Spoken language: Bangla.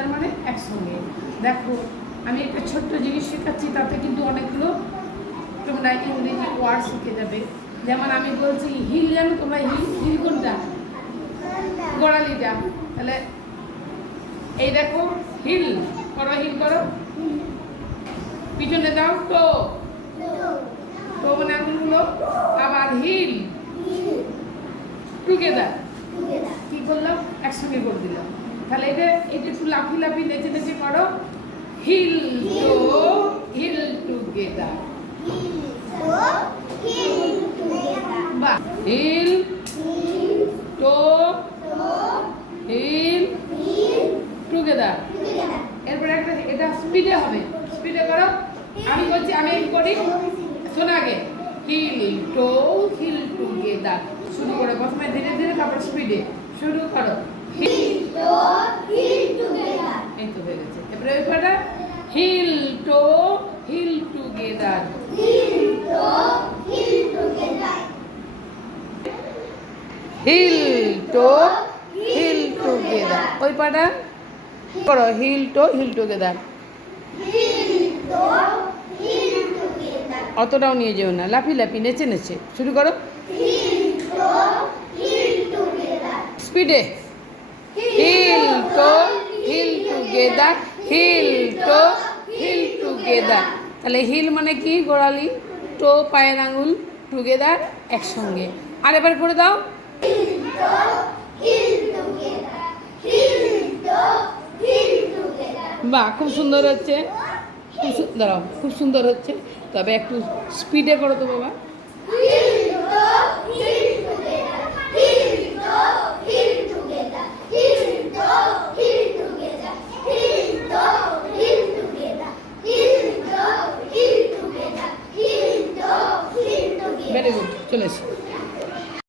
টুগেদার মানে একসঙ্গে। দেখো আমি একটা ছোট্ট জিনিস শেখাচ্ছি, তাতে কিন্তু অনেকগুলো তোমরা ইংরেজি ওয়ার্ড শিখে যাবে। যেমন আমি বলছি হিল, জানো তোমরা হিল? হিল কোনটা? গোড়ালিটা। তাহলে এই দেখো হিল করো, হিল করো, পিছনে দাও তো, তো মানে আঙুলগুলো, আবার হিল টুগেদার। কি করলাম? একসঙ্গে করে দিলাম। তাহলে এটা একটু লাফি লাফি নেচে নেচে করো, হিল টো হিল টুগেদার। বাহ, হিল টো হিল টুগেদার। এরপরে একটা এটা স্পিডে হবে, স্পিডে করো। আমি বলছি, আমি করি, শোনা আগে, হিল টো হিল টুগেদার। শুরু করো প্রথমে ধীরে ধীরে, তারপর স্পিডে শুরু করো, হিল টো হিল টুগেদার। এই তো হয়ে গেছে। এরপরে ওইটা হিল টো হিল টুগেদার, হিল টো হিল টুগেদার, হিল টো হিল টুগেদার। ওই পাটা করো, হিল টো হিল টুগেদার। অতটাও নিয়ে যেও না, লাফি লাফি নেচে নেচে শুরু করো, স্পিডে, হিল টো হিল টুগেদার, হিল টো হিল টুগেদার। তাহলে হিল মানে কি? গোড়ালি, টো পায়ের আঙুল, টুগেদার একসঙ্গে। আর এবার করে দাও, বাহ, খুব সুন্দর হচ্ছে, দাঁড়াও, খুব সুন্দর হচ্ছে। তবে একটু স্পিডে করো তো বাবা। ভেরি গুড, চলে এসো।